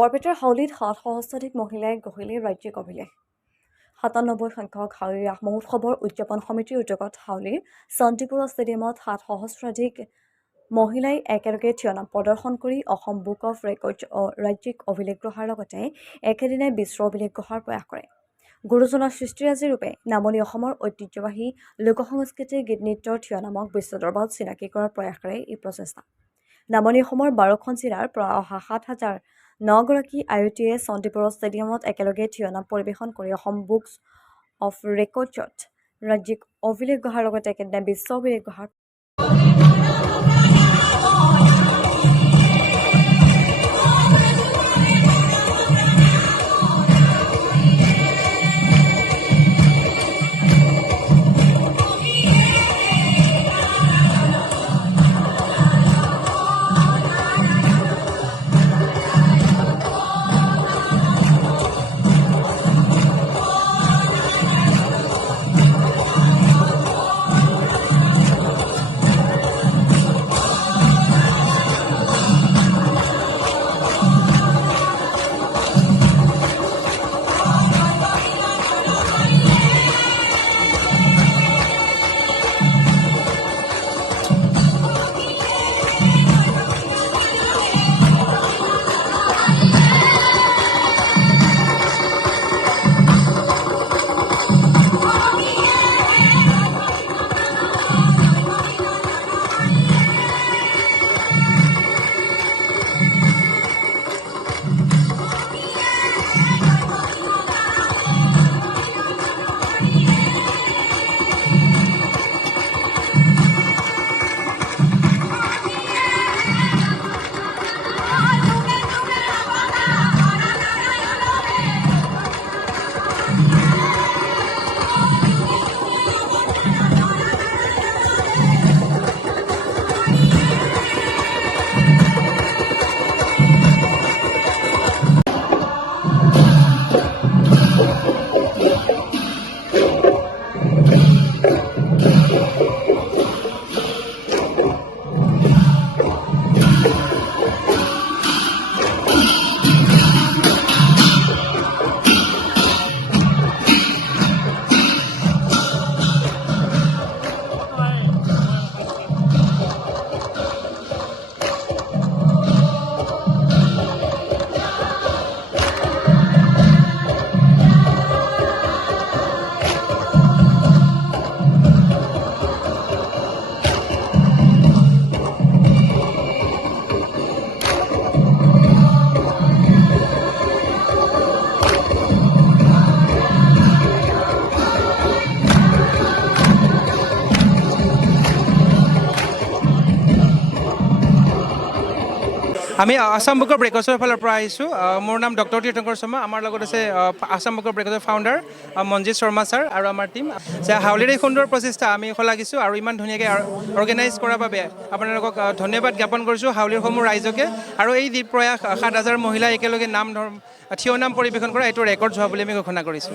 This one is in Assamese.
বৰপেটাৰ হাউলিত ৭ সহস্ৰাধিক মহিলাই গঢ়িলে ৰাজ্যিক অভিলেখ ৯৭ সংখ্যক হাউলি ৰাস মহোৎসৱৰ উদযাপন সমিতিৰ উদ্যোগত হাউলিৰ শান্তিপুৰ ষ্টেডিয়ামত ৭ সহস্ৰাধিক মহিলাই একেলগে থিয় নাম প্ৰদৰ্শন কৰি অসম বুক অফ ৰেকৰ্ডছ ৰাজ্যিক অভিলেখ গঢ়াৰ লগতে একেদিনাই বিশ্ব অভিলেখ গঢ়াৰ প্ৰয়াস কৰে। গুৰুজনাৰ সৃষ্টিৰাজী ৰূপে নামনি অসমৰ ঐতিহ্যবাহী লোকসংস্কৃতিৰ গীত নৃত্যৰ থিয় নামক বিশ্ব দৰবাৰত চিনাকি কৰাৰ প্ৰয়াসেৰে এই প্ৰচেষ্টা। নামনি অসমৰ ১২খন জিলাৰ পৰা অহা ৭,০০৯গৰাকী আয়তীয়ে শান্তিপুৰ ষ্টেডিয়ামত একেলগে থিয় নাম পৰিৱেশন কৰি অসম বুকছ অফ ৰেকৰ্ডছত ৰাজ্যিক অভিলেখ গঢ়াৰ লগতে একেদিনাই বিশ্ব অভিলেখ গঢ়াৰ আমি আসাম বুক অফ ৰেকৰ্ডছৰ ফালৰ পৰা আহিছোঁ। মোৰ নাম ডক্টৰ তীৰ্থংকৰ শৰ্মা। আমাৰ লগত আছে আসাম বুক অফ ৰেকৰ্ডছৰ ফাউণ্ডাৰ মঞ্জিত শৰ্মা ছাৰ আৰু আমাৰ টীম। হাউলিৰ এই সুন্দৰ প্ৰচেষ্টা আমি শলাগিছোঁ আৰু ইমান ধুনীয়াকৈ অৰ্গেনাইজ কৰাৰ বাবে আপোনালোকক ধন্যবাদ জ্ঞাপন কৰিছোঁ হাউলিৰ সমূহ ৰাইজকে। আৰু এই প্ৰয়াস ৭,০০০ মহিলাই একেলগে থিয় নাম পৰিৱেশন কৰা এইটো ৰেকৰ্ড হোৱা বুলি আমি ঘোষণা কৰিছোঁ।